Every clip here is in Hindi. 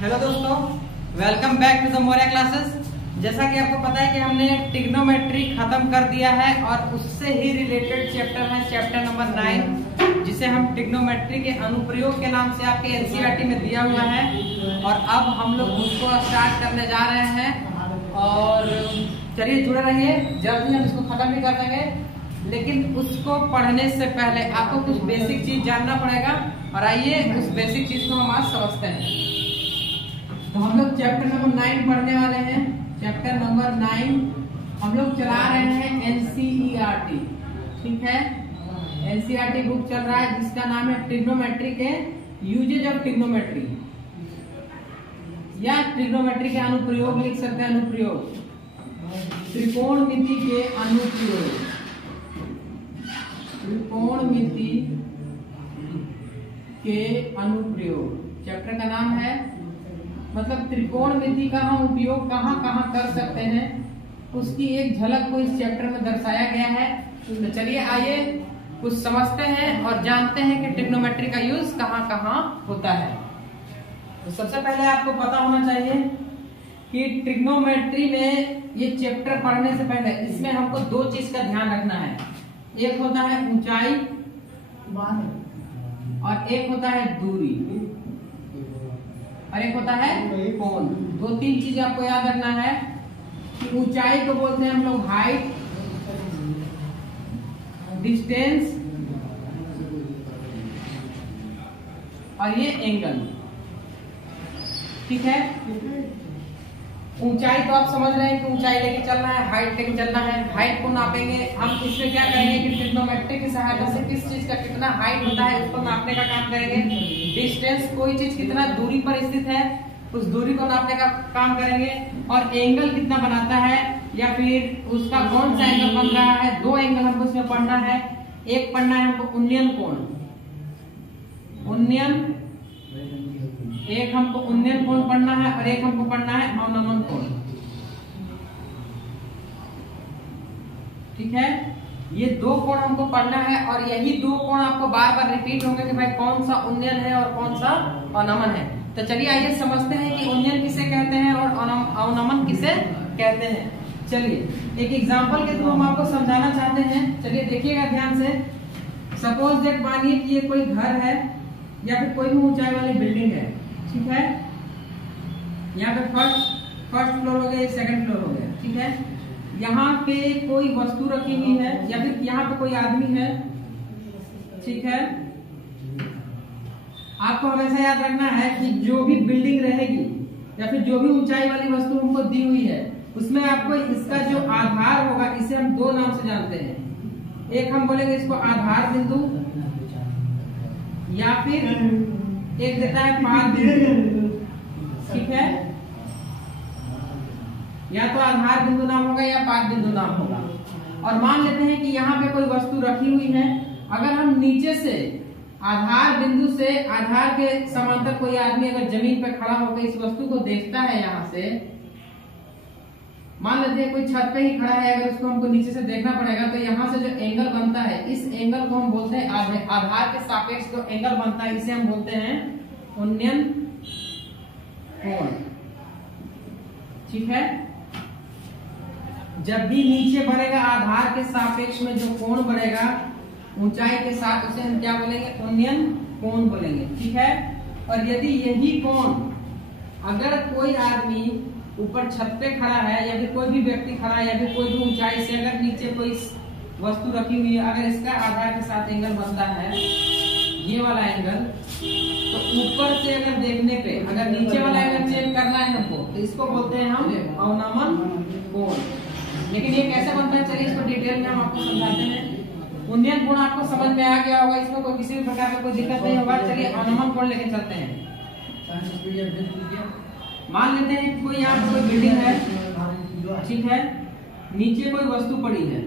हेलो दोस्तों, welcome back to the Moriya classes. जैसा कि आपको पता है कि हमने ट्रिग्नोमेट्री खत्म कर दिया है और उससे ही रिलेटेड चैप्टर है चैप्टर नंबर 9, जिसे हम ट्रिग्नोमेट्री के अनुप्रयोग के नाम से आपके एनसीईआरटी में दिया हुआ है। और अब हम लोग उसको स्टार्ट करने जा रहे हैं और चलिए जुड़े रहिए, जल्दी हम इसको खत्म भी कर देंगे। लेकिन उसको पढ़ने से पहले आपको कुछ बेसिक चीज जानना पड़ेगा और आइए उस बेसिक चीज को हम आज समझते हैं। तो हम लोग चैप्टर नंबर 9 पढ़ने वाले हैं। चैप्टर नंबर 9 हम लोग चला रहे हैं एनसीईआरटी, ठीक है। एनसीईआरटी बुक चल रहा है जिसका नाम है ट्रिग्नोमेट्री के यूजेज ऑफ ट्रिग्नोमेट्री, या ट्रिग्नोमेट्री के अनुप्रयोग लिख सकते हैं। अनुप्रयोग, त्रिकोणमिति के अनुप्रयोग, त्रिकोणमिति के अनुप्रयोग चैप्टर का नाम है। मतलब त्रिकोणमिति का हम उपयोग कहाँ कहाँ कर सकते हैं उसकी एक झलक को इस चैप्टर में दर्शाया गया है। तो चलिए आइए कुछ समझते हैं और जानते हैं कि ट्रिग्नोमेट्री का यूज कहाँ कहाँ होता है। तो सबसे पहले आपको पता होना चाहिए कि ट्रिग्नोमेट्री में ये चैप्टर पढ़ने से पहले इसमें हमको दो चीज का ध्यान रखना है। एक होता है ऊंचाई और एक होता है दूरी और एक होता है कोण। दो तीन चीज आपको याद रखना है कि ऊंचाई को बोलते हैं हम लोग हाइट, डिस्टेंस और ये एंगल, ठीक है। ऊंचाई तो आप समझ रहे हैं कि ऊंचाई लेके चलना है, हाइट लेके चलना है। हाइट को नापेंगे हम, इसमें क्या करेंगे कि ट्रिग्नोमेट्री की सहायता से किस चीज का कितना हाइट होता है उसको नापने का काम करेंगे। डिस्टेंस, कोई चीज कितना दूरी पर स्थित है उस दूरी को नापने का काम करेंगे। और एंगल कितना बनाता है या फिर उसका कौन सा एंगल बन रहा है। दो एंगल हमको इसमें पढ़ना है। एक पढ़ना है हमको उन्नयन कोण, उन्नयन, एक हमको उन्नयन कोण पढ़ना है और एक हमको पढ़ना है अवनमन कोण, ठीक है। ये दो कोण हमको पढ़ना है और यही दो कोण आपको बार बार रिपीट होंगे कि भाई कौन सा उन्नयन है और कौन सा अवनमन है। तो चलिए आइए समझते हैं कि उन्नयन किसे कहते हैं और अवनमन किसे कहते हैं। चलिए एक एग्जांपल के थ्रू हम आपको समझाना चाहते हैं। चलिए देखिएगा ध्यान से। सपोज दैट मानिए कि ये कोई घर है या फिर कोई भी ऊंचाई वाली बिल्डिंग है, ठीक है। यहाँ पे फर्स्ट फ्लोर हो गया, सेकंड फ्लोर हो गया, ठीक है। यहाँ पे कोई वस्तु रखी हुई है या फिर यहाँ पे कोई आदमी है, ठीक है। आपको हमेशा याद रखना है कि जो भी बिल्डिंग रहेगी या फिर जो भी ऊंचाई वाली वस्तु हमको दी हुई है उसमें आपको इसका जो आधार होगा इसे हम दो नाम से जानते हैं। एक हम बोलेंगे इसको आधार बिंदु या फिर एक देता है पाद बिंदु, ठीक है। या तो आधार बिंदु नाम होगा या पाद बिंदु नाम होगा। और मान लेते हैं कि यहाँ पे कोई वस्तु रखी हुई है। अगर हम नीचे से आधार बिंदु से आधार के समांतर कोई आदमी अगर जमीन पर खड़ा होकर इस वस्तु को देखता है, यहाँ से मान लेते हैं कोई छत पे ही खड़ा है, अगर उसको हमको नीचे से देखना पड़ेगा तो यहाँ से जो एंगल बनता है इस एंगल को हम बोलते हैं आधार के सापेक्ष जो एंगल बनता है इसे हम बोलते हैं उन्नयन कोण, ठीक है। जब भी नीचे बढ़ेगा आधार के सापेक्ष में जो कोण बढ़ेगा ऊंचाई के साथ उसे हम क्या बोलेंगे, उन्नयन कोण बोलेंगे, ठीक है। और यदि यही कोण अगर कोई आदमी ऊपर छत पे खड़ा है या फिर कोई भी व्यक्ति खड़ा है या फिर कोई भी ऊंचाई से अगर नीचे कोई वस्तु रखी हुई है, अगर इसका आधार के साथ एंगल बनता है ये वाला एंगल, तो ऊपर से अगर देखने पे अगर नीचे वाला एंगल चेक करना है हमको तो इसको बोलते हैं हम अवनमन कोण। लेकिन ये कैसे बनता है चलिए इसको डिटेल में हम आपको समझाते हैं। उन्नयन कोण आपको समझ में आ गया होगा, इसमें कोई किसी भी प्रकार का कोई दिक्कत नहीं होगा। चलिए अवनमन कोण लेके चलते हैं। मान लेते हैं कोई यहाँ पर कोई बिल्डिंग है, ठीक है। नीचे कोई वस्तु पड़ी है,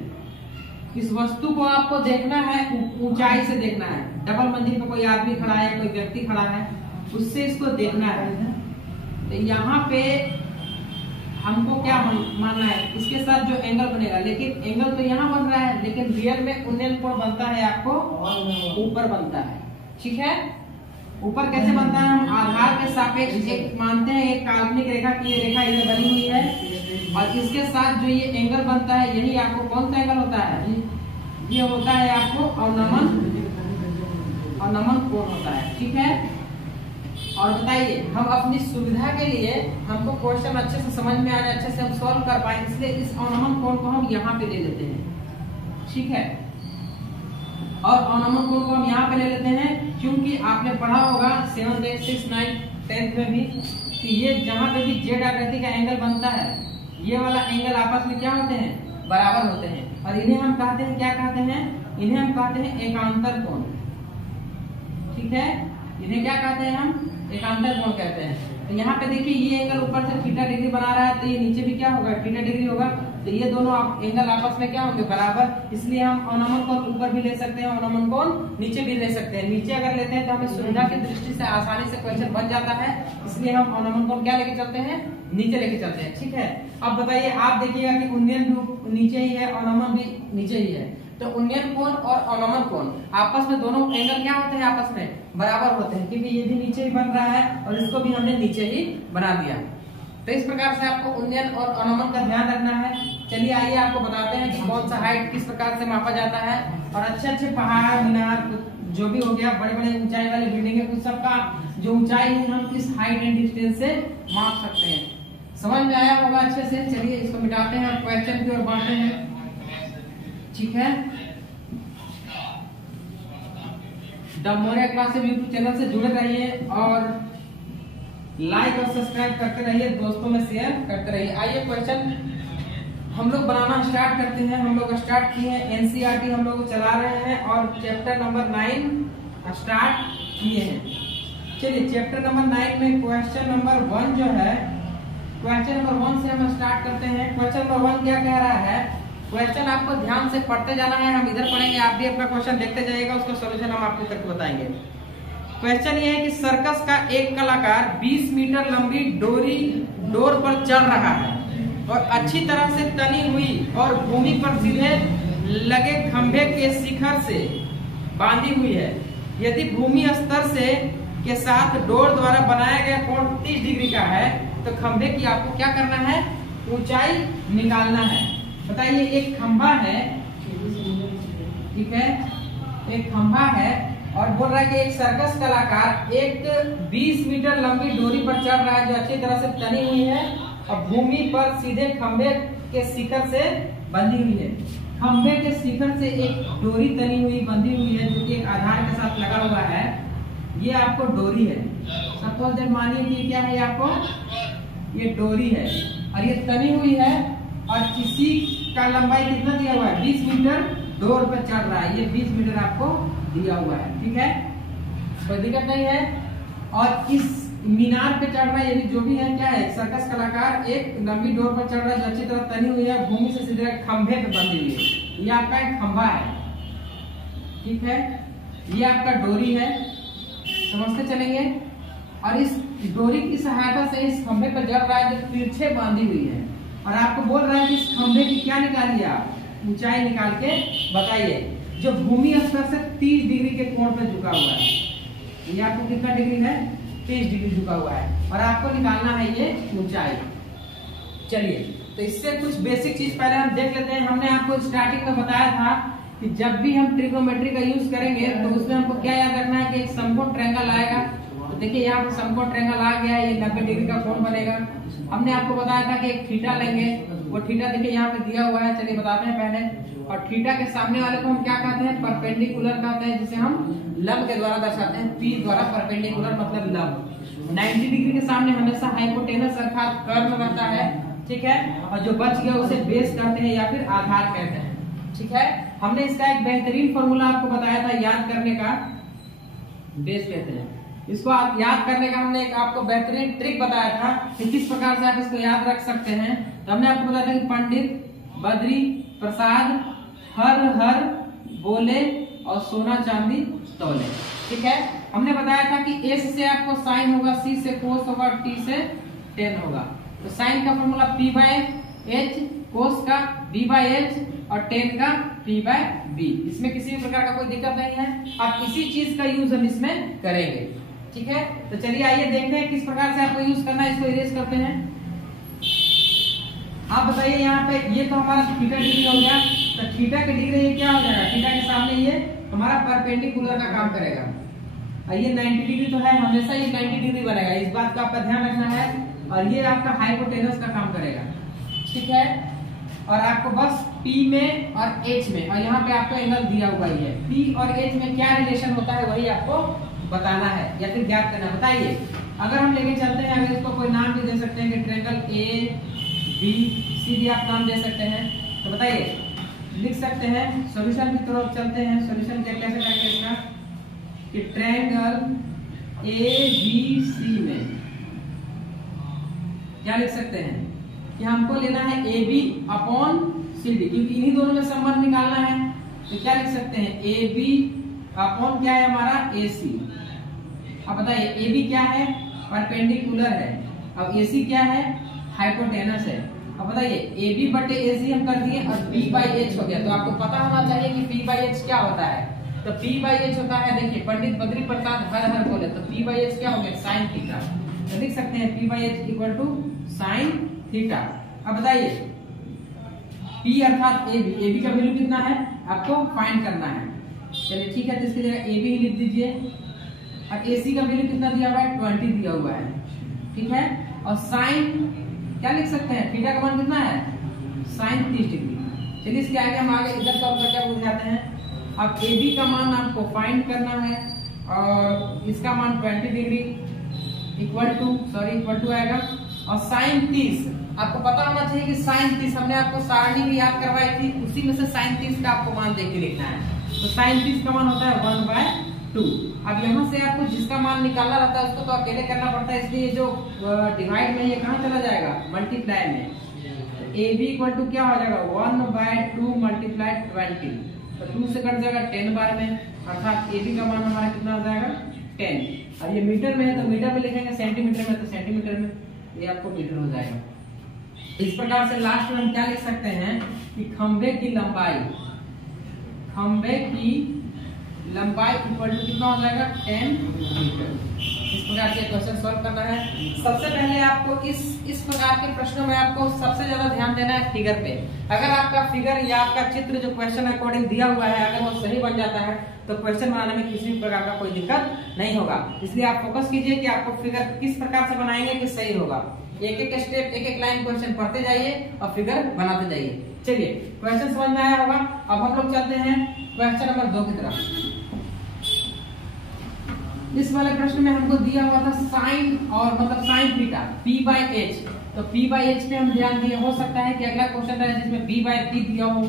इस वस्तु को आपको देखना है ऊंचाई से देखना है। डबल मंजिल पे कोई आदमी खड़ा है, कोई व्यक्ति खड़ा है, उससे इसको देखना है। तो यहाँ पे हमको क्या मानना है, इसके साथ जो एंगल बनेगा, लेकिन एंगल तो यहाँ बन रहा है लेकिन रियल में उन्नयन कोण बनता है आपको ऊपर बनता है, ठीक है। ऊपर कैसे बनता है, हम आधार के सापेक्ष एक मानते हैं एक काल्पनिक रेखा की रेखा इधर बनी हुई है और इसके साथ जो ये एंगल बनता है यही आपको कौन सा एंगल होता है, ये होता है आपको अवनमन कोण होता है। ठीक है, और बताइए हम अपनी सुविधा के लिए हमको क्वेश्चन अच्छे से समझ में आ जाए, अच्छे से हम सॉल्व कर पाए, इसलिए इस अवनमन कोण को हम यहाँ पे ले लेते हैं। ठीक है, और अवनमन कोण को हम यहाँ पे ले लेते हैं क्योंकि आपने पढ़ा होगा 7, 8, 6, 9, 10th में भी कि ये जहाँ पे भी जेड आकृति का एंगल बनता है ये वाला एंगल आपस में क्या होते हैं, बराबर होते हैं और इन्हें हम कहते हैं, क्या कहते हैं, इन्हें हम कहते हैं एकांतर कोण। ठीक है, इन्हें क्या कहते हैं, हम एकांतर कोण कहते हैं। तो यहाँ पे देखिए ये एंगल ऊपर से थीटा डिग्री बना रहा है तो ये नीचे भी क्या होगा, थीटा डिग्री होगा, तो ये दोनों एंगल आपस में क्या होंगे, बराबर। इसलिए हम अवनमन कोण ऊपर भी ले सकते हैं, अवनमन कोण नीचे भी ले सकते हैं। नीचे अगर लेते हैं तो हमें सुविधा की दृष्टि से आसानी से क्वेश्चन बन जाता है, इसलिए हम अवनमन कोण क्या लेके चलते हैं, नीचे लेके चलते हैं। ठीक है, अब बताइए आप देखिएगा कि उन्नयन भी नीचे ही है, अवनमन भी नीचे ही है, तो उन्नयन कोण और अवनमन कोण आपस में दोनों एंगल क्या होते हैं, आपस में बराबर होते हैं क्योंकि ये भी नीचे ही बन रहा है और इसको भी हमने नीचे ही बना दिया। तो इस प्रकार से आपको उन्नयन और अवनमन का ध्यान रखना है। चलिए आइए आपको बताते हैं कि कौन सा हाइट किस प्रकार से मापा जाता है और अच्छे पहाड़ मीनार जो भी हो गया, बड़े बड़े ऊंचाई वाली बिल्डिंग है, उस सबका जो ऊंचाई है हम इस हाइट एंड डिस्टेंस से माप सकते हैं। समझ में आया होगा अच्छे से। चलिए इसको मिटाते हैं और क्वेश्चन की ओर बढ़ते हैं। ठीक है, the Moriya classes YouTube channel से जुड़े रहिए और लाइक और सब्सक्राइब करते रहिए, दोस्तों में शेयर करते रहिए। आइए क्वेश्चन हम लोग बनाना स्टार्ट करते हैं। हम लोग स्टार्ट किए हैं, एनसीईआरटी हम लोग चला रहे हैं और चैप्टर नंबर 9 स्टार्ट किए हैं। चलिए चैप्टर नंबर 9 में क्वेश्चन नंबर 1 जो है, क्वेश्चन नंबर 1 से हम स्टार्ट करते हैं। क्वेश्चन नंबर 1 क्या कह रहा है, क्वेश्चन आपको ध्यान से पढ़ते जाना है, हम इधर पढ़ेंगे, आप भी अपना क्वेश्चन देखते जाइएगा, उसका सॉल्यूशन हम आपको तक बताएंगे। क्वेश्चन ये है कि सर्कस का एक कलाकार 20 मीटर लंबी डोर पर चढ़ रहा है और अच्छी तरह से तनी हुई और भूमि पर सीधे लगे खंभे के शिखर से बांधी हुई है। यदि भूमि स्तर से के साथ डोर द्वारा बनाया गया कोण 30 डिग्री का है तो खंभे की आपको क्या करना है, ऊंचाई निकालना है। बताइए एक खंभा है, ठीक है, एक खंभा है और बोल रहा है कि एक सर्कस कलाकार एक 20 मीटर लंबी डोरी पर चढ़ रहा है जो अच्छी तरह से तनी हुई है और भूमि पर सीधे खंभे के शिखर से बंधी हुई है। खंभे के शिखर से एक डोरी तनी हुई बंधी हुई है जो कि एक आधार के साथ लगा हुआ है। ये आपको डोरी है, सपोज दैट मानिए कि क्या है, आपको ये डोरी है और ये तनी हुई है और इसी का लंबाई कितना दिया हुआ है, 20 मीटर डोर पर चढ़ रहा है, ये 20 मीटर आपको दिया हुआ है। ठीक है, कोई दिक्कत नहीं है। और इस मीनार पे चढ़ रहा है, यानी जो भी है क्या है, सर्कस कलाकार एक लंबी डोर पर चढ़ रहा है जो अच्छी तरह तनी हुई है, भूमि से सीधे खंभे पे बंधी हुई है। ये आपका एक खंभा है, ठीक है, ये आपका डोरी है, समझते चलेंगे। और इस डोरी की सहायता से इस खंभे पर जड़ रहा है जो तिरछे बांधी हुई है और आपको बोल रहा है कि इस खंभे की क्या निकालिए, आप ऊंचाई निकाल के बताइए जो भूमि स्तर से 30 डिग्री के कोण पर झुका हुआ है। ये आपको कितना डिग्री है, 30 डिग्री झुका हुआ है और आपको निकालना है ये ऊंचाई। चलिए तो इससे कुछ बेसिक चीज पहले हम देख लेते हैं। हमने आपको स्टार्टिंग में बताया था कि जब भी हम ट्रिग्नोमेट्री का यूज करेंगे तो उसमें हमको क्या याद रखना है कि एक समकोण ट्रायंगल आएगा। तो देखिए यहाँ पे समकोण ट्रायंगल आ गया है, ये 90 डिग्री का कोण बनेगा। हमने आपको बताया था कि एक थीटा लेंगे, वो थीटा देखिए यहाँ पे दिया हुआ है, चलिए बताते हैं पहले। और थीटा के सामने वाले को हम क्या कहते हैं, परपेंडिकुलर कहते हैं, जिसे हम लंब के द्वारा दर्शाते हैं, पी द्वारा, परपेंडिकुलर मतलब लंब। 90 डिग्री के सामने हमेशा हाइपोटेनस अर्थात कर्ण रहता है, ठीक है, और जो बच गया उसे बेस कहते हैं या फिर आधार कहते हैं। ठीक है, हमने इसका एक बेहतरीन फॉर्मूला आपको बताया था याद करने का, बेस कहते हैं इसको। आप याद करने का हमने एक आपको बेहतरीन ट्रिक बताया था कि किस प्रकार से आप इसको याद रख सकते हैं। तो हमने आपको बताया था कि पंडित बद्री प्रसाद हर हर बोले और सोना चांदी तौले। ठीक है, हमने बताया था कि एस से आपको साइन होगा, सी से कोस होगा, टी से टेन होगा। तो साइन का फॉर्मूला p/h, कोस का b/h और टेन का p/b। इसमें किसी भी प्रकार का कोई दिक्कत नहीं है। अब इसी चीज का यूज हम इसमें करेंगे। ठीक है, तो चलिए आइए देखते हैं किस प्रकार से आपको यूज करना है। इसको इरेज करते हैं। आप बताइए यहाँ पे ये तो हमारा थीटा डिग्री हो गया, तो थीटा की डिग्री ये क्या हो जाएगा, थीटा के सामने ये हमारा परपेंडिकुलर का काम करेगा। और ये 90 डिग्री तो है, हमेशा ये 90 डिग्री बनेगा, इस बात का आपका ध्यान रखना है। और ये आपका हाइपोटेनस का काम करेगा, ठीक है। और आपको बस P में और H में, और यहाँ पे आपको एंगल दिया हुआ ही है, P और H में क्या रिलेशन होता है वही आपको बताना है या फिर ज्ञात करना। बताइए, अगर हम लेके चलते हैं, अगर इसको कोई नाम भी दे सकते हैं कि ट्रायंगल ABC भी आप नाम दे सकते हैं, तो बताइए लिख सकते हैं। सॉल्यूशन की तरफ चलते हैं। सॉल्यूशन क्या कैसे करेंगे इसका कि ट्रायंगल ABC में क्या लिख सकते हैं कि हमको लेना है AB अपॉन CD, क्योंकि इन्हीं दोनों में संबंध निकालना है। तो क्या लिख सकते हैं, AB अपॉन क्या है हमारा AC। अब बताइए AB क्या है, परपेंडिकुलर है, अब AC क्या है, हाइपोटेनस है। अब बताइए AB बटे AC हम कर दिए और P बाई H हो गया। तो आपको पता होना चाहिए कि P बाई H क्या होता है। तो P बाई H होता है, देखिए पंडित बद्री प्रसाद हर हर बोले, तो P बाई H क्या हो गया, साइन थीटा। तो लिख सकते हैं P by H equal to sine theta. अब बताइए P अर्थात AB का वैल्यू कितना है आपको फाइंड करना है। चलिए ठीक है, तो इसकी जगह AB ही लिख दीजिए। और AC का वैल्यू कितना दिया हुआ है, 20 दिया हुआ है, ठीक है। और साइन क्या लिख सकते हैं, थीटा का मान कितना है, साइन 30 डिग्री। चलिए इसके आगे हम आगे इधर सॉल्व करके भूल जाते हैं। अब AB का मान आपको फाइंड करना है और इसका मान 20 डिग्री इक्वल टू आएगा। और साइन 30 आपको पता होना चाहिए कि साइन 30 हमने आपको सारणी भी याद करवाई थी, उसी में से साइन 30 का आपको मान देख के लिखना है। तो साइन 30 का मान होता है 1/2। अब यहाँ से आपको जिसका मान निकालना रहता है उसको तो अकेले करना पड़ता है, इसलिए जो डिवाइड में ये कहाँ चला जाएगा, मल्टीप्लाई में। तो AB इक्वल टू क्या हो जाएगा, 1/2 मल्टीप्लाई 20। तो 2 से कट जाएगा 10 बार में, अर्थात AB का मान हमारा कितना हो जाएगा, 10। और ये मीटर में है तो मीटर में लिखेंगे, सेंटीमीटर में तो सेंटीमीटर में, ये आपको मीटर हो जाएगा। इस प्रकार से लास्ट में हम क्या लिख सकते हैं कि खंभे की लंबाई इक्वल टू कितना हो जाएगा, 10 मीटर। इस प्रकार से क्वेश्चन सॉल्व करना है। सबसे पहले आपको इस प्रकार के प्रश्नों में आपको सबसे ज्यादा ध्यान देना है फिगर पे। अगर आपका फिगर या आपका चित्र जो क्वेश्चन अकॉर्डिंग दिया हुआ है अगर वो सही बन जाता है तो क्वेश्चन बनाने में किसी भी प्रकार का कोई दिक्कत नहीं होगा। इसलिए आप फोकस कीजिए कि आपको फिगर किस प्रकार से बनाएंगे कि सही होगा। एक एक स्टेप, एक एक लाइन क्वेश्चन पढ़ते जाइए और फिगर बनाते जाइए। चलिए क्वेश्चन समझ में आया होगा। अब हम लोग चलते हैं क्वेश्चन नंबर 2 की तरफ। इस वाले प्रश्न में हमको दिया हुआ था साइन और मतलब sine theta P by H। तो P बाई H पे हम ध्यान दिए, हो सकता है कि अगला क्वेश्चन रहे जिसमें B बाई P दिया हो,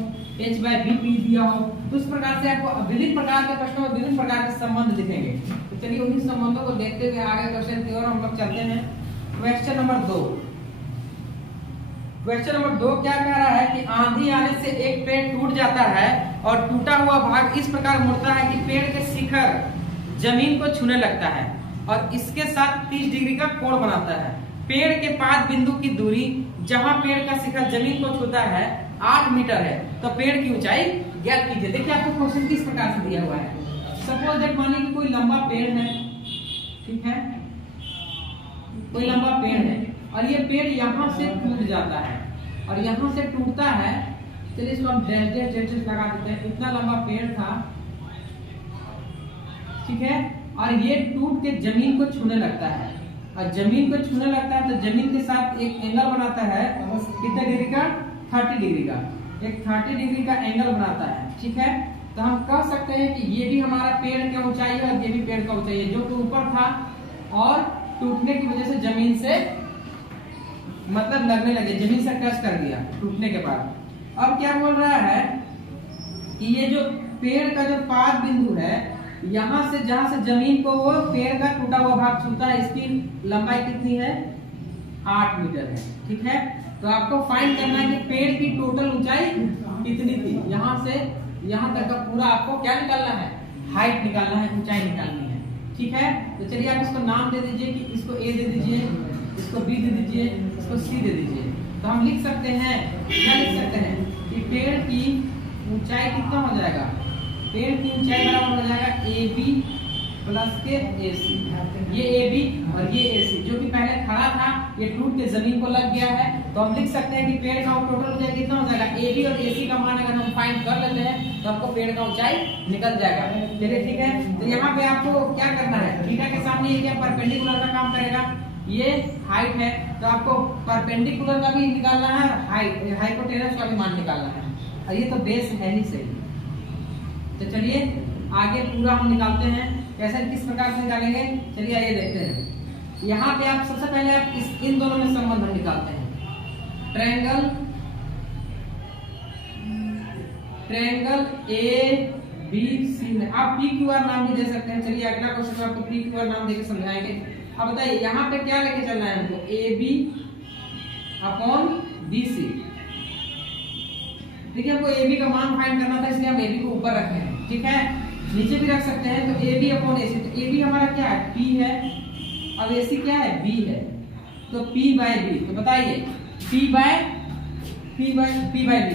H बाई BP दिया हो। तो इस प्रकार से आपको विभिन्न प्रकार के प्रश्नों में विभिन्न प्रकार के संबंध दिखेंगे। तो चलिए उन्हीं संबंधों को देखते हुए आगे क्वेश्चन की ओर हम लोग चलते हैं। Question number 2। क्वेश्चन नंबर 2 क्या कह रहा है कि आंधी आने से एक पेड़ टूट जाता है और टूटा हुआ भाग इस प्रकार मुड़ता है कि पेड़ के शिखर जमीन को छूने लगता है और इसके साथ 30 डिग्री का कोण बनाता है। पेड़ के पाद बिंदु की दूरी जहां पेड़ का शिखर जमीन को छूता है 8 मीटर है, तो पेड़ की ऊंचाई ज्ञात कीजिए। देखिए आपको क्वेश्चन किस प्रकार से दिया हुआ है। सपोज दैट मानिए कि कोई लंबा पेड़ है, ठीक है, कोई लंबा पेड़ है और ये पेड़ यहाँ से टूट जाता है और यहाँ से टूटता है। चलिए इसको हम डैश लगा देते हैं। इतना लंबा पेड़ था, ठीक है, और ये टूट के जमीन को छूने लगता है और जमीन को छूने लगता है तो जमीन के साथ एक एंगल बनाता है। कितने डिग्री का, 30 डिग्री का, एक 30 डिग्री का एंगल बनाता है, ठीक है। तो हम कह सकते हैं कि ये भी हमारा पेड़ की ऊंचाई है और ये भी पेड़ का ऊंचाई है, जो कि ऊपर था और टूटने की वजह से जमीन से मतलब लगने लगे, जमीन से टच कर दिया टूटने के बाद। अब क्या बोल रहा है कि ये जो पेड़ का जो पाद बिंदु है यहाँ से जहां से जमीन को वो पेड़ का टूटा हुआ भाग छूता है, इसकी लंबाई कितनी है, 8 मीटर है, ठीक है। तो आपको फाइंड करना है कि पेड़ की टोटल ऊंचाई कितनी थी, यहाँ से यहाँ तक का पूरा आपको क्या निकालना है, हाइट निकालना है, ऊंचाई निकालनी है, ठीक है। तो चलिए आप इसको नाम दे दीजिए कि इसको A दे दीजिए, इसको B दे दीजिए, इसको C दे दीजिए। तो हम लिख सकते हैं, क्या लिख सकते हैं कि पेड़ की ऊंचाई कितना हो जाएगा, पेड़ की ऊंचाई बराबर हो जाएगा AB प्लस के AC, ये AB और ये AC जो कि पहले खड़ा था ये टूट के जमीन को लग गया है। तो हम लिख सकते हैं कि पेड़ का टोटल ऊंचाई कितना हो जाएगा, AB और AC का मान अगर हम फाइंड कर लेते हैं तो आपको पेड़ का ऊंचाई निकल जाएगा। चलिए ठीक है, तो यहाँ पे आपको क्या करना है, थीटा के सामने ये क्या परपेंडिकुलर का काम करेगा, ये हाइट है तो आपको परपेंडिकुलर का भी निकालना है, हाइपोटेनस का भी मान निकालना है, और ये तो बेस है ही सही। तो चलिए आगे पूरा हम निकालते हैं, कैसे किस प्रकार से निकालेंगे, चलिए आइए देखते हैं। यहाँ पे आप सबसे पहले आप इन दोनों में संबंध निकालते हैं। ट्रायंगल ABC में आप PQR नाम भी दे सकते हैं। चलिए अगला क्वेश्चन में आपको PQR नाम देके समझाएंगे। अब बताइए यहाँ पे क्या लेके चलना है हमको, AB अपॉन BC। देखिए हमको AB का मान फाइंड करना था इसलिए हम AB को ऊपर रखे हैं, ठीक है, नीचे भी रख सकते हैं। तो AB अपॉन AC, तो AB हमारा क्या है, P है, अब AC क्या है, B है, तो P बाय B। तो बताइए P बाय B,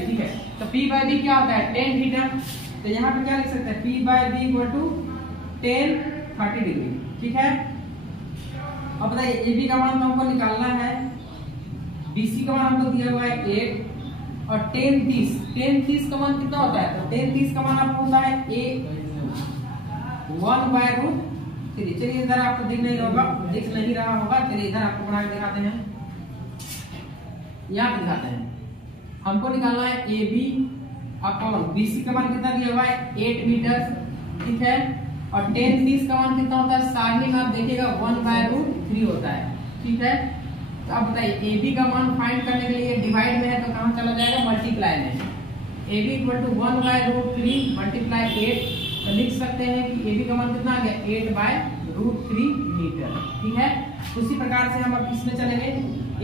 ठीक है, तो P बाय B क्या होता है, tan थीटा। तो यहाँ पे क्या लिख सकते हैं, P by B equal to tan 30 degree, ठीक है। अब बताइए AB का मान हमको निकालना है, BC का मान हमको दिया हुआ है 8 और tan 30 का मान कितना होता है, तो tan 30 का मान आपको होता है 1/√3। चलिए इधर आपको दिख नहीं रहा होगा, चलिए इधर आपको बना के दिखाते हैं, यहाँ दिखाते हैं। हमको निकालना है AB अपॉन BC का मान कितना दिया हुआ है 8 मीटर, ठीक है, और tan 30 का मान कितना होता है, सारणी में आप देखिएगा 1/√3 होता है, ठीक है। तो अब बताइए AB का मान फाइंड करने के लिए डिवाइड में है तो कहाँ चला जाएगा, मल्टीप्लाई में। AB इक्वल टू 1/√3 मल्टीप्लाई 8, तो लिख सकते हैं कि AB का मान कितना आ गया 8/√3 मीटर, ठीक है। उसी प्रकार से हम अब इसमें चलेंगे,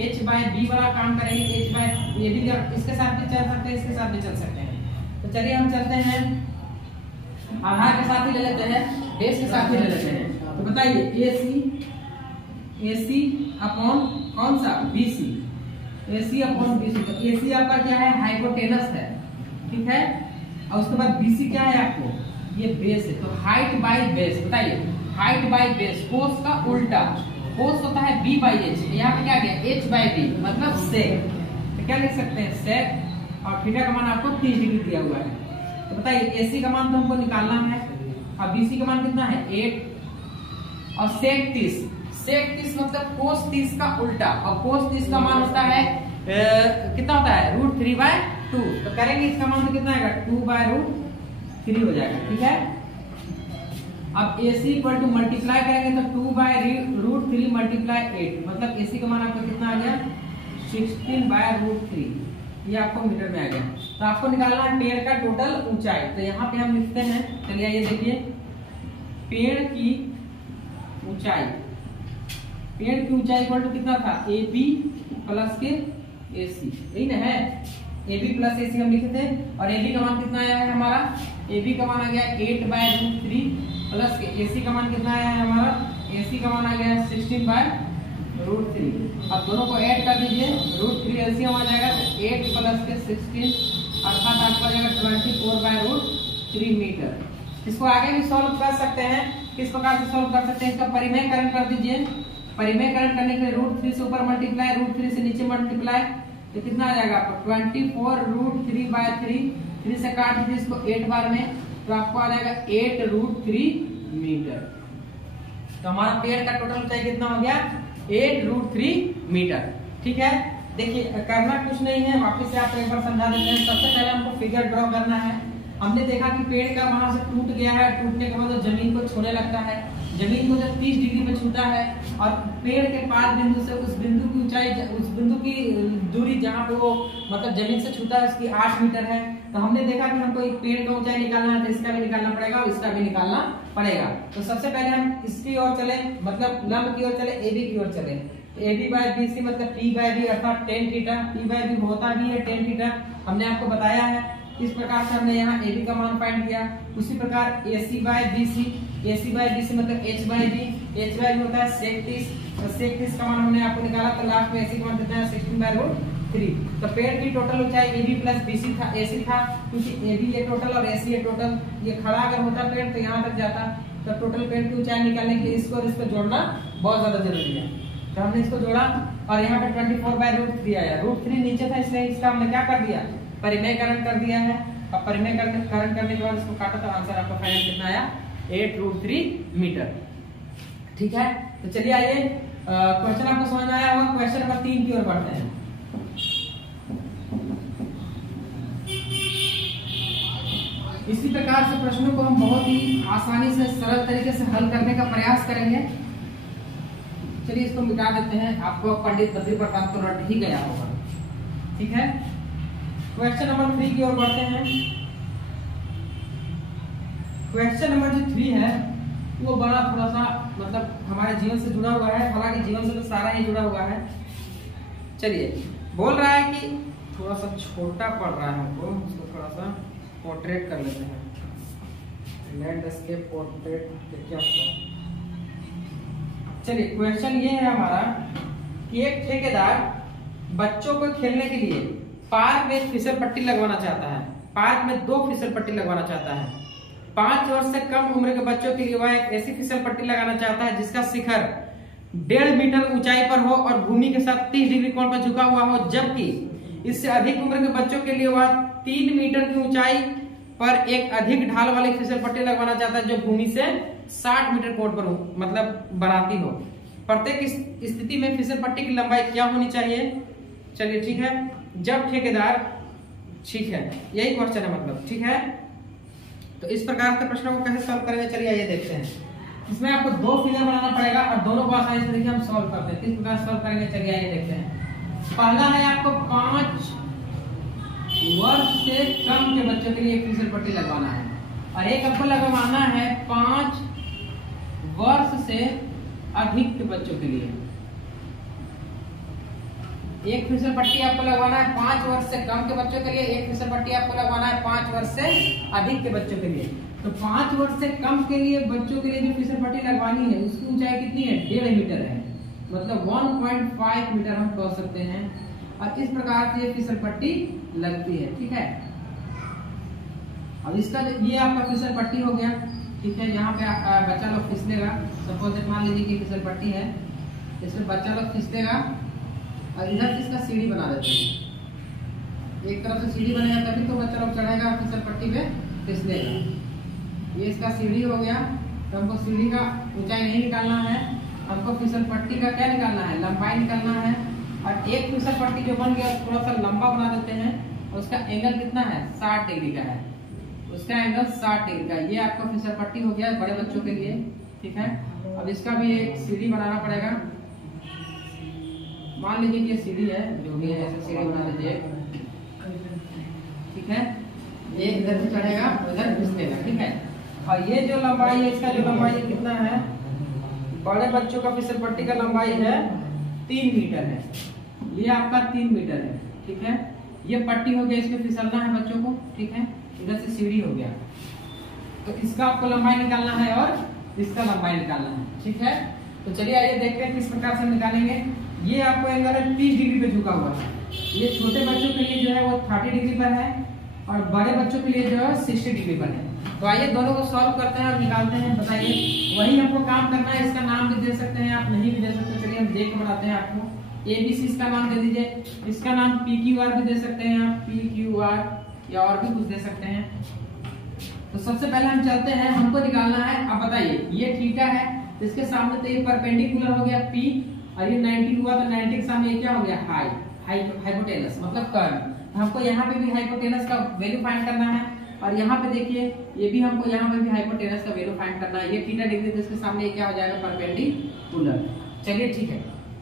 H/B वाला काम करेंगे। H/AB इसके साथ भी चल सकते हैं, इसके साथ भी चल सकते हैं। तो चलिए हम चलते हैं, आधार के साथ ही ले लेते हैं, बेस के साथ ही ले लेते हैं। तो बताइए AC अपॉन कौन सा, BC, AC अपॉन BC। तो AC आपका क्या है, हाइपोटेनस है, ठीक है, और उसके बाद BC क्या है आपको, ये बेस है। तो हाइट बाय बेस, बताइए हाइट बाय बेस, कोस का उल्टा, कोस होता है B/H, यहाँ पे क्या गया H/B मतलब सेक। तो क्या लिख सकते हैं, सेक, और थीटा का मान आपको 30 डिग्री दिया हुआ है। तो बताइए AC का मान तो हमको निकालना है, और BC का मान कितना है 8, और सेक 30 मतलब कोस 30 का उल्टा, और कोस 30 का मान होता है कितना होता है √3/2। तो करेंगे इसका मान तो कितना आएगा 2/√3 हो जाएगा, ठीक है। अब AC इक्वल टू मल्टीप्लाई करेंगे तो 2/√3 मल्टीप्लाई 8, मतलब AC का मान आपका कितना आ गया 16/√3, ये आपको मीटर में आ गया। तो आपको निकालना है पेड़ का टोटल ऊंचाई। तो यहाँ पे हम लिखते हैं, चलिए ये देखिए, पेड़ की ऊंचाई इक्वल टू कितना था, AB प्लस के AC, यही ना है, AB प्लस AC हम लिखे थे, और AB का मान कितना आया है हमारा, AB का मान आ गया 8/√3 प्लस के AC का मान कितना आया है हमारा, AC का मान आ गया 16/√3। अब दोनों को ऐड कर दीजिए, √3 LCM आ जाएगा, तो 8 प्लस के 16 अर्थात आपको आ जाएगा 24/√3 मीटर। इसको आगे भी सॉल्व कर सकते हैं, किस प्रकार से सॉल्व कर सकते हैं, इसका परिमेयकरण कर दीजिए। परिमेयकरण करने के लिए √3 से ऊपर मल्टीप्लाई, √3 से नीचे मल्टीप्लाई, तो कितना आ जाएगा आपको 24√3/3, 3 से काट दीजिए इसको 8 बार में, तो आपको आ जाएगा 8√3 मीटर। तो हमारा पेड़ का टोटल ऊंचाई कितना हो गया 8√3 मीटर, ठीक है। देखिए करना कुछ नहीं है, वापस से आपको एक बार समझा देते हैं। सबसे पहले हमको फिगर ड्रॉ करना है। हमने देखा कि पेड़ का वहां से टूट गया है, टूटने के बाद वो जमीन को छूने लगता है, जमीन को जब 30 डिग्री पे छूता है और पेड़ के पास बिंदु से उस बिंदु की ऊंचाई, उस बिंदु की दूरी जहाँ पे वो मतलब जमीन से छूता है उसकी 8 मीटर है। तो हमने देखा कि हमको एक पेड़ का ऊंचाई निकालना है, तो इसका भी निकालना पड़ेगा और इसका भी निकालना पड़ेगा। तो सबसे पहले हम इसकी ओर चले, मतलब लंब की ओर चले, AB की ओर चले। AB/BC मतलब P/B अर्थात tan थीटा, P/B होता भी है tan थीटा, हमने आपको बताया है। इस प्रकार से हमने यहाँ AB का मान फाइंड किया। उसी प्रकार AC/BC मतलब H/B होता है sec 30, तो sec 30 का मान हमने आपको निकाला, तो लास्ट में AC का मान कितना है 16/√3। तो पेड़ की टोटल ऊंचाई AB प्लस BC था, AC था, क्योंकि AB ये टोटल और AC ये टोटल, ये खड़ा अगर होता पेड़ तो यहाँ तक जाता, तो टोटल पेड़ की ऊंचाई निकालने के लिए इसको और इसको जोड़ना बहुत ज्यादा जरूरी है। तो हमने इसको जोड़ा और यहाँ पे 24/√3 आया। √3 नीचे था इसलिए इसका हमने क्या कर दिया, परिमेयकरण कर दिया है। और परिमेयकरण करने के बाद इसको काटा तो आंसर आपका फाइनल कितना आया, 8√3 मीटर। ठीक है, तो चलिए आइए क्वेश्चन आपको समझ में आया होगा। क्वेश्चन नंबर 3 की ओर बढ़ते हैं। इसी प्रकार से प्रश्नों को हम बहुत ही आसानी से सरल तरीके से हल करने का प्रयास करेंगे। चलिए इसको मिटा देते हैं, आपको पंडित बद्री प्रताप तो रट ही गया होगा। ठीक है, क्वेश्चन नंबर 3 की ओर बढ़ते हैं। क्वेश्चन नंबर जो 3 है वो बड़ा थोड़ा सा मतलब हमारे जीवन से जुड़ा हुआ है, हालांकि जीवन से तो सारा ही जुड़ा हुआ है। चलिए, बोल रहा है कि थोड़ा सा छोटा पड़ रहा है हमको, इसको थोड़ा सा पोर्ट्रेट कर लेते हैं। लैंडस्केप पोर्ट्रेट क्या होता है। चलिए, क्वेश्चन ये है हमारा कि एक ठेकेदार बच्चों को खेलने के लिए पार्क में फिसल पट्टी लगवाना चाहता है। पार्क में 2 फिसल पट्टी लगवाना चाहता है। 5 वर्ष से कम उम्र के बच्चों के लिए वह एक ऐसी फिसल पट्टी लगाना चाहता है जिसका शिखर 1.5 मीटर ऊंचाई पर हो और भूमि के साथ 30 डिग्री कोण पर झुका हुआ हो, जबकि इससे अधिक उम्र के बच्चों के लिए वह 3 मीटर की ऊंचाई पर एक अधिक ढाल वाली फिसल पट्टी लगवाना चाहता है जो भूमि से 60 मीटर कोण पर मतलब बनाती हो। प्रत्येक स्थिति में फिसल पट्टी की लंबाई क्या होनी चाहिए। चलिए ठीक है, जब ठेकेदार, ठीक है यही क्वेश्चन है मतलब, ठीक है। तो इस प्रकार के प्रश्नों को कैसे सॉल्व करेंगे, चलिए आइए देखते हैं। इसमें आपको 2 फिगर बनाना पड़ेगा और दोनों को आसानी से देखिए हम सॉल्व करते हैं। किस प्रकार सॉल्व करेंगे, चलिए आइए देखते हैं। पहला है आपको 5 वर्ष से कम के बच्चों के लिए एक फिसल पट्टी लगवाना है और एक आपको लगवाना है 5 वर्ष से अधिक के बच्चों के लिए। एक फिसल पट्टी आपको लगवाना है 5 वर्ष से कम के बच्चों के लिए, एक फिसल पट्टी आपको लगवाना है 5 वर्ष से अधिक के बच्चों के लिए। तो 5 वर्ष से कम के लिए बच्चों के लिए जो फिसल पट्टी लगवानी है उसकी ऊंचाई कितनी है, 1.5 मीटर है, मतलब 1.5 मीटर हम कह सकते हैं। और इस प्रकार से ये फिसल पट्टी लगती है। ठीक है, अब इसका ये आपका फिसल पट्टी हो गया। ठीक है, यहाँ पे बच्चा लोग फिसलेगा। सपोज मान लीजिए कि फिसल पट्टी है, इसमें बच्चा लोग फिसलेगा और इधर से इसका सीढ़ी बना देते हैं। एक तरफ से सीढ़ी बनेगा तभी तो बच्चा लोग चढ़ेगा फिसल पट्टी पे फिसलेगा। ये इसका सीढ़ी हो गया। तो हमको सीढ़ी का ऊंचाई नहीं निकालना है, हमको फिसल पट्टी का क्या निकालना है, लंबाई निकालना है। और एक फिसल पट्टी जो बन गया थोड़ा सा लंबा बना देते हैं और उसका एंगल कितना है, 60 डिग्री का है, उसका एंगल 60 डिग्री का। ये आपका फिसल पट्टी हो गया बड़े बच्चों के लिए। ठीक है, अब इसका भी एक सीढ़ी बनाना पड़ेगा। मान लीजिए कि ये सीढ़ी है, जो भी है ऐसे सीढ़ी बना लीजिए। ठीक है, ये इधर से चढ़ेगा उधर फिसलेगा। ठीक है, और ये जो लंबाई है इसका जो लंबाई कितना है, बड़े बच्चों का फिसल पट्टी का लंबाई है 3 मीटर है। ये आपका 3 मीटर है। ठीक है, ये पट्टी हो गया, इसमें फिसलना है बच्चों को। ठीक है, इधर से सीढ़ी हो गया, तो इसका आपको लंबाई निकालना है और इसका लंबाई निकालना है। ठीक है, तो चलिए आइए देखते हैं किस प्रकार से निकालेंगे। ये आपको एंगल है 30 डिग्री पे झुका हुआ है। ये छोटे बच्चों के लिए जो है वो 30 डिग्री पर है और बड़े बच्चों के लिए जो है 60 डिग्री पर है। तो आइए दोनों को सॉल्व करते हैं और निकालते हैं। बताइए, वही हमको काम करना है। इसका नाम भी दे सकते हैं आप, नहीं भी दे सकते। चलिए हम देख के बताते हैं आपको। ABC इसका नाम दे दीजिए, इसका नाम PQR भी दे सकते हैं आप, PQR या और भी कुछ दे सकते हैं। तो सबसे पहले हम चलते हैं, हमको निकालना है। अब बताइए, ये थीटा है, इसके सामने तो ये परपेंडिकुलर हो गया P और ये 90 हुआ तो 90 के सामने ये क्या हो गया, हाइपोटेनस मतलब कर्व। हमको यहाँ पे भी हाइपोटेनस का वैल्यू फाइंड करना है और यहाँ पे देखिए ये भी हमको यहाँ पे भी हाइपोटेनस का वैल्यू फाइंड करना है। ये थीटा डिग्री तो इसके सामने ये क्या हो जाएगा, परपेंडिकुलर। चलिए ठीक है,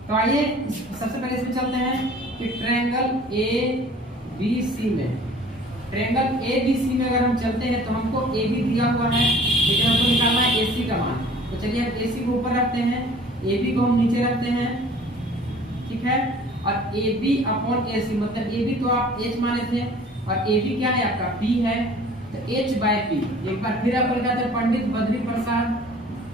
तो आइए सबसे पहले इसमें चलते हैं कि ट्रायंगल ABC में, ट्रायंगल ABC में अगर हम चलते हैं तो हमको AB दिया हुआ है, लेकिन हमको निकालना है AC का मान। तो चलिए हम AC को ऊपर रखते हैं, AB को हम नीचे रखते हैं। ठीक है, और AB अपॉन AC मतलब AB तो आप H माने थे और AB क्या है आपका P है, तो H बाय P। एक बार फिर आपको लिखा था पंडित बद्री प्रसाद,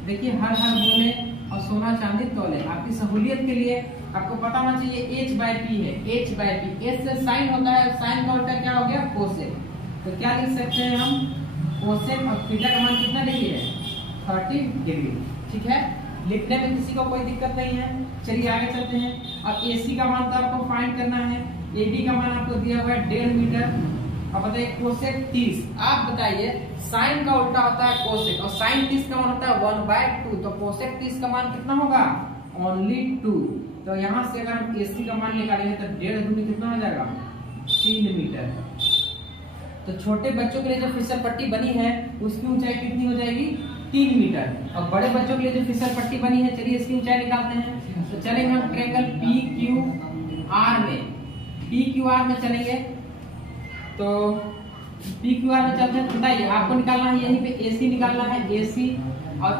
देखिए हर हर बोले और सोना चांदी तोले। आपकी सहूलियत के लिए आपको पता होना चाहिए H बाय P है, H बाय P। H से साइन होता है, साइन का उल्टा क्या हो गया, कोसेक। तो क्या लिख सकते हैं हम, कोसेक। और थीटा का मान कितना डिग्री है, 30 डिग्री। ठीक है, लिखने में किसी को कोई दिक्कत नहीं है। चलिए आगे चलते हैं। अब AC का मान तो आपको फाइंड करना है। AB का मान आपको दिया हुआ है 1.5 मीटर। अब बताइए कोसेक 30। आप बताइए साइन का उल्टा होता है कोसेक, और साइन 30 का मान होता है 1/2। तो कोसेक 30 का मान कितना होगा? ओनली 2। तो यहाँ से अगर हम AC का मान निकालेंगे तो 1.5 दूनी कितना हो जाएगा? 3 मीटर। तो छोटे बच्चों के लिए जो फिसल पट्टी बनी है उसकी ऊंचाई कितनी हो जाएगी? 3 मीटर। और बड़े बच्चों के लिए जो फिसल पट्टी बनी है, चलिए इसकी ऊंचाई निकालते हैं। तो चलेंगे हम ट्रायंगल PQR में। PQR में चलेंगे तो PQR में चलते हैं। बताइए आपको निकालना है, यहीं पे AC निकालना है। AC और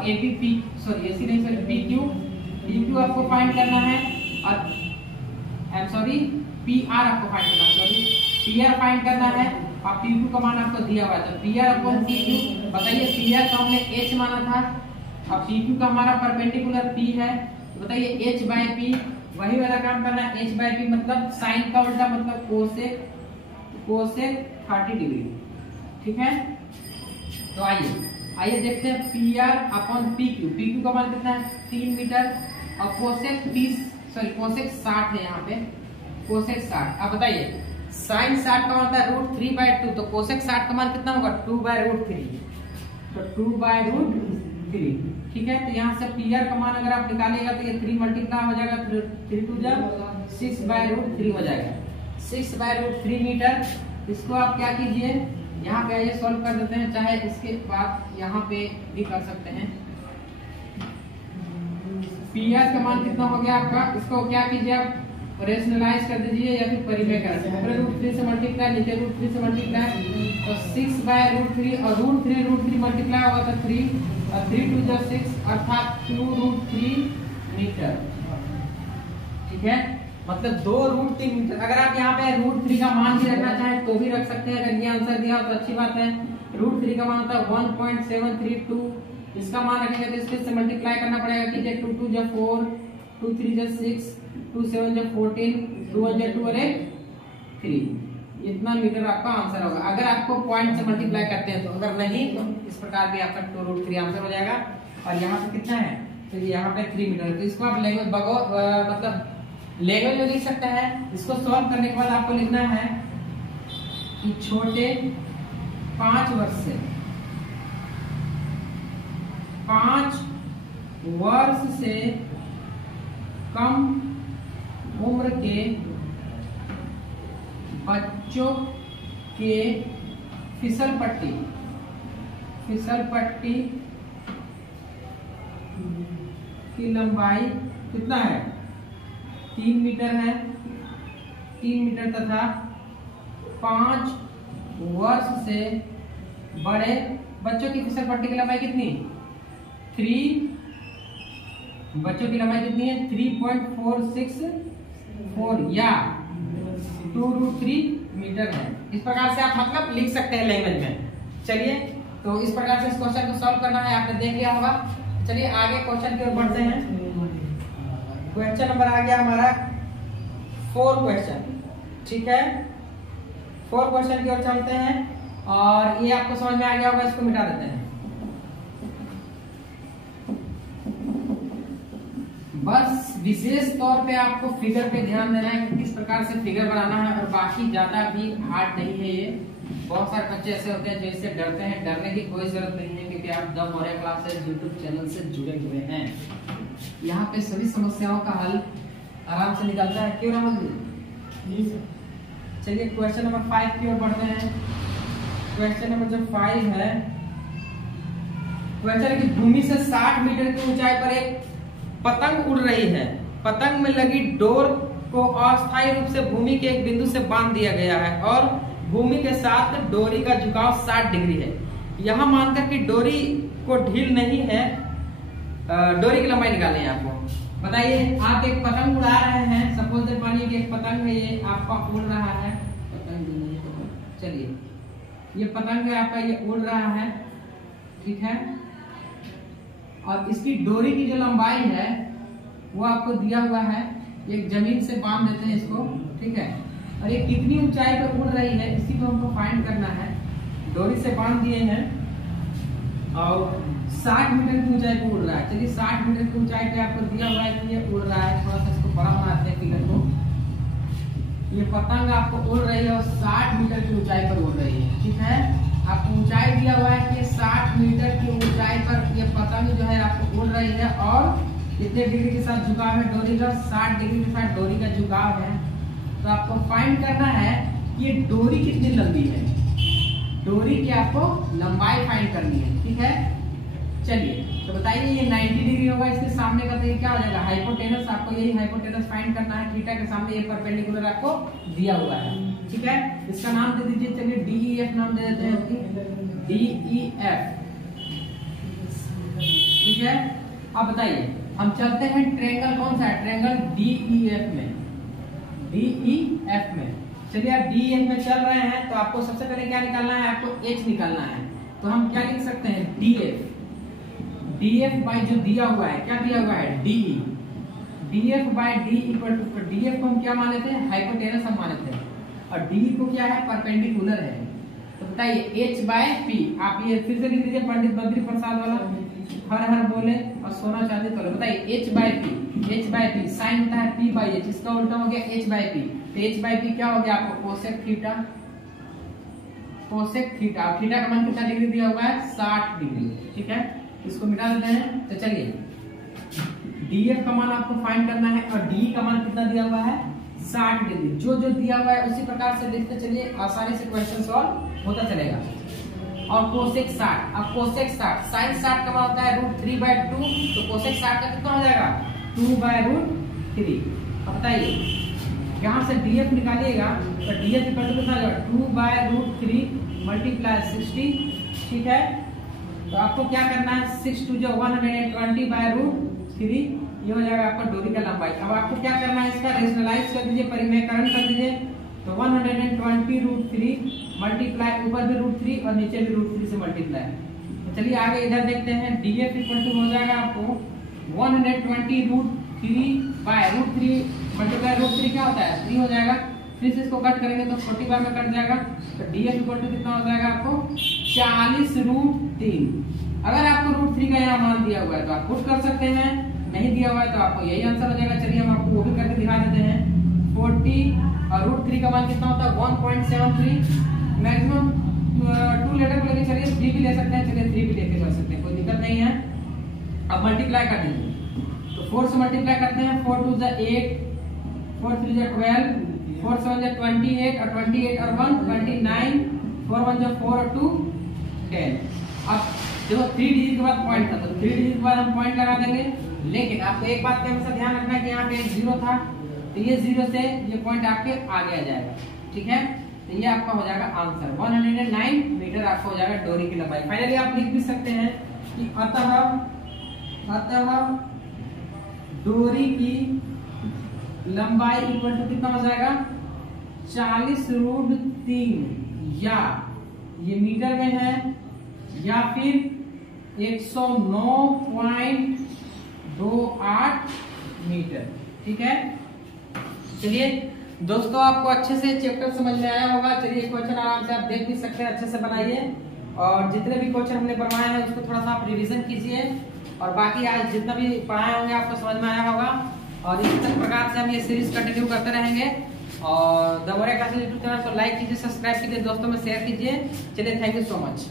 PQ आपको फाइंड करना है, और PR आपको फाइंड करना है। PR फाइंड करना है, और PQ का मान आपको दिया हुआ है। तो PR अपॉन PQ, बताइए PR का हमने H माना था, अब PQ का हमारा परपेंडिकुलर P है। तो बताइए H/P, वही वाला काम करना है। H/P मतलब साइन का उल्टा, मतलब कोसेक 30 डिग्री। ठीक है, तो आइए देखते हैं PR अपॉन PQ। PQ का मान कितना है? 3 मीटर। और कोसेक 60 है यहाँ पे, कोसेक 60। अब बताइए साइन 60 का होता है √3/2, तो कोसेक 60 का मान कितना होगा? 2/√3। तो 2/√3। ठीक है, तो यहाँ से PR का मान अगर आप निकालेगा तो ये 3 मल्टीप्लाई हो जाएगा, 3 2 जा 6/√3 हो जाएगा। 6/√3 मीटर। इसको आप क्या कीजिए, यहाँ पे आइए सॉल्व कर देते हैं, चाहे इसके बाद यहाँ पे भी कर सकते हैं। PR का मान कितना हो गया आपका? इसको क्या कीजिए आप रेशनलाइज कर दीजिए या फिर परिमेय कर दीजिए। ऊपर √3 से मल्टीप्लाई, नीचे √3 से मल्टीप्लाई, तो 6/√3 और √3 मल्टीप्लाई होगा तो 3 और 3 2 जा 6 अर्थात 2√3 मीटर। ठीक है, मतलब 2√3 मीटर। अगर आप यहाँ पे √3 का मान भी रखना चाहें तो भी रख सकते हैं। अगर ये आंसर दिया हो तो अच्छी बात है। √3 का मान होता है 1.732। इसका मान रखेंगे तो इसके से मल्टीप्लाई करना पड़ेगा कि 2 2 जा 4, 2 3 जा 6, 2 7 जा 14, 2 1 जा 2 और 1 3। इतना मीटर आपका आंसर होगा अगर आपको पॉइंट से मल्टीप्लाई करते हैं तो। अगर नहीं तो इस प्रकार भी आपका 2√3 आंसर हो जाएगा। और यहाँ पे कितना है? तो यहाँ पे 3 मीटर। तो इसको आप लैंग्वेज मतलब लैंग्वेज में लिख सकते हैं। इसको सॉल्व करने के बाद आपको लिखना है कि छोटे 5 वर्ष से कम उम्र के बच्चों के फिसल पट्टी की लंबाई कितना है? 3 मीटर है। 3 मीटर तथा 5 वर्ष से बड़े बच्चों की फिसल पट्टी की लंबाई कितनी? 3 बच्चों की लंबाई कितनी है? 3.464 या 2√3 मीटर है। इस प्रकार से आप मतलब लिख सकते हैं लैंग्वेज में। चलिए, तो इस प्रकार से इस क्वेश्चन को सॉल्व करना है, आपने देख लिया होगा। चलिए आगे क्वेश्चन की ओर बढ़ते हैं। क्वेश्चन नंबर आ गया हमारा 4 क्वेश्चन। ठीक है, 4 क्वेश्चन की ओर चलते हैं, और ये आपको समझ में आ गया होगा। इसको मिटा देते हैं। बस विशेष तौर पे आपको फिगर पे ध्यान देना है कि किस प्रकार से फिगर बनाना है, और बाकी ज्यादा भी हार्ड नहीं है ये। बहुत सारे बच्चे ऐसे होते हैं जो इससे डरते हैं। डरने की कोई जरूरत नहीं है, क्योंकि आप the Maurya classes YouTube channel से जुड़े हुए हैं। यहाँ पे सभी समस्याओं का हल आराम से निकलता है। क्यों राहुल जी? चलिए क्वेश्चन नंबर 5 की ओर बढ़ते हैं। क्वेश्चन नंबर जो 5 है, क्वेश्चन की भूमि से 60 मीटर की ऊंचाई पर एक पतंग उड़ रही है। पतंग में लगी डोर को अस्थायी रूप से भूमि के एक बिंदु से बांध दिया गया है, और भूमि के साथ डोरी का झुकाव 60 डिग्री है। यहाँ मानकर कि डोरी को ढील नहीं है, डोरी की लंबाई निकालनी है आपको। बताइए, आप एक पतंग उड़ा रहे हैं। सपोज मानिए कि एक पतंग है, ये आपका उड़ रहा है। चलिए, ये पतंग है आपका, ये उड़ रहा है। ठीक है, और इसकी डोरी की जो लंबाई है वो आपको दिया हुआ है। एक जमीन से बांध देते हैं इसको। ठीक है, और ये कितनी ऊंचाई पर उड़ रही है इसी को हमको फाइंड करना है। डोरी से बांध दिए हैं, और 60 मीटर की ऊंचाई पे उड़ रहा है। चलिए 60 मीटर की ऊंचाई पे आपको दिया हुआ है कि ये उड़ रहा है। थोड़ा सा इसको बड़ा बनाते हैं फिगर को। ये पतंग आपको उड़ रही है और 60 मीटर की ऊंचाई पर उड़ रही है। ठीक है, आपको ऊंचाई दिया हुआ है कि 60 मीटर की ऊंचाई पर ये पतंग जो है आपको उड़ रही है और कितने डिग्री के साथ झुकाव है डोरी का, 60 डिग्री के साथ डोरी का झुकाव है। तो आपको फाइंड करना है कि ये डोरी कितनी लंबी है, डोरी की आपको लंबाई फाइंड करनी है। ठीक है, चलिए तो बताइए ये 90 डिग्री होगा, इसके सामने का तो क्या हो जाएगा हाइपोटेनस। आपको यही हाइपोटेनस फाइंड करना है। थीटा के सामने ये परपेंडिकुलर आपको दिया हुआ है। ठीक है, इसका नाम दे दीजिए। चलिए DEF नाम दे देते हैं इसकी, DEF। ठीक है, अब बताइए हम चलते हैं ट्रायंगल कौन सा है, ट्रायंगल DEF में, DEF में। चलिए आप DEF में चल रहे हैं तो आपको सबसे पहले क्या निकालना है, आपको H निकालना है। तो हम क्या लिख सकते हैं DF बाई जो दिया हुआ है, क्या दिया हुआ है DE, DF by D equal to, DF को हम क्या माने थे, हाइपोटेनस हम माने थे, और DE को क्या है, परपेंडिकुलर है। तो बताइए H बाय P, आप ये फिर से लिख लीजिए पंडित बद्री प्रसाद वाला, हर हर बोले और सोना चांदी तोले। बताइए H बाय P साइन होता है P बाई H, इसका उल्टा हो गया H बाय P। तो H बाय P क्या हो गया आपको, कोसेक थीटा, कोसेक थीटा। और थीटा का मान कितना डिग्री दिया हुआ है, 60 डिग्री। ठीक है, इसको मिटा देते हैं। तो चलिए DF का मान आपको फाइंड करना है और DE का मान कितना दिया हुआ है, 60 डिग्री। जो जो दिया हुआ है उसी प्रकार से लिखते चलिए, आसानी से क्वेश्चन सॉल्व होता चलेगा। और कोसेक 60, अब कोसेक 60, साइन 60 का मान होता है √3/2, तो कोसेक 60 का कितना हो जाएगा, 2/√3। अब बताइए यहाँ से DF निकालिएगा तो DF इक्वल टू कितना आ जाएगा, 2/√3 मल्टीप्लाई 60। ठीक है, तो आपको क्या करना है, 6 2 जो 120/√3, ये हो जाएगा आपका डोरी का लंबाई। अब आपको क्या करना है, इसका रेशनलाइज कर दीजिए, परिमेयकरण कर दीजिए। तो 120√3 मल्टीप्लाई, ऊपर भी √3 और नीचे भी √3 से मल्टीप्लाई। तो चलिए आगे इधर देखते हैं। DF इक्वल टू हो जाएगा आपको 120√3/√3 मल्टीप्लाई √3 क्या होता है, 3 हो जाएगा। फिर से इसको कट करेंगे तो 40 बार में कट जाएगा। तो DF इक्वल टू कितना हो जाएगा आपको, 40√3। अगर आपको √3 का यहाँ मान दिया हुआ है तो आप पुट कर सकते हैं, नहीं दिया हुआ है तो आपको यही आंसर हो जाएगा। चलिए हम आपको वो भी करके दिखा देते हैं। 40 और √3 का मान कितना होता है, 1.73। मैक्सिमम 2 लेटर को लेके चलिए 3 भी ले सकते हैं, चलिए 3 भी लेके चल सकते हैं, कोई दिक्कत नहीं है। अब मल्टीप्लाई कर दीजिए, तो 4 से मल्टीप्लाई करते हैं। 4 2 जा 8, 4 3 जा 12, 4 7 जा 28 और 28 और 1 29, 4 1 जा 4 और 2 10। अब देखो 3 डिजिट के बाद पॉइंट था, तो 3 डिजिट के बाद हम पॉइंट लगा देंगे। लेकिन आपको एक बात का हमेशा ध्यान रखना है कि यहाँ पे एक 0 था, तो ये 0 से ये पॉइंट आपके आगे आ जाएगा। ठीक है, तो ये आपका हो जाएगा आंसर, 109 मीटर आपको हो जाएगा डोरी की लंबाई। फाइनली आप लिख भी सकते हैं कि अतः डोरी की लंबाई इक्वल टू कितना हो जाएगा, 40√3, या ये मीटर में है या फिर 109.28 मीटर। ठीक है, चलिए दोस्तों आपको अच्छे से चैप्टर समझ में आया होगा। चलिए क्वेश्चन आराम से आप देख भी सकते हैं, अच्छे से बनाइए और जितने भी क्वेश्चन हमने बनवाए हैं उसको थोड़ा सा आप रिवीजन कीजिए। और बाकी आज जितना भी पढ़ाए होंगे आपको समझ में आया होगा। और इसी प्रकार से हम ये सीरीज कंटिन्यू करते रहेंगे। और the Moriya classes YouTube channel को लाइक कीजिए, सब्सक्राइब कीजिए, दोस्तों में शेयर कीजिए। चलिए, थैंक यू सो मच।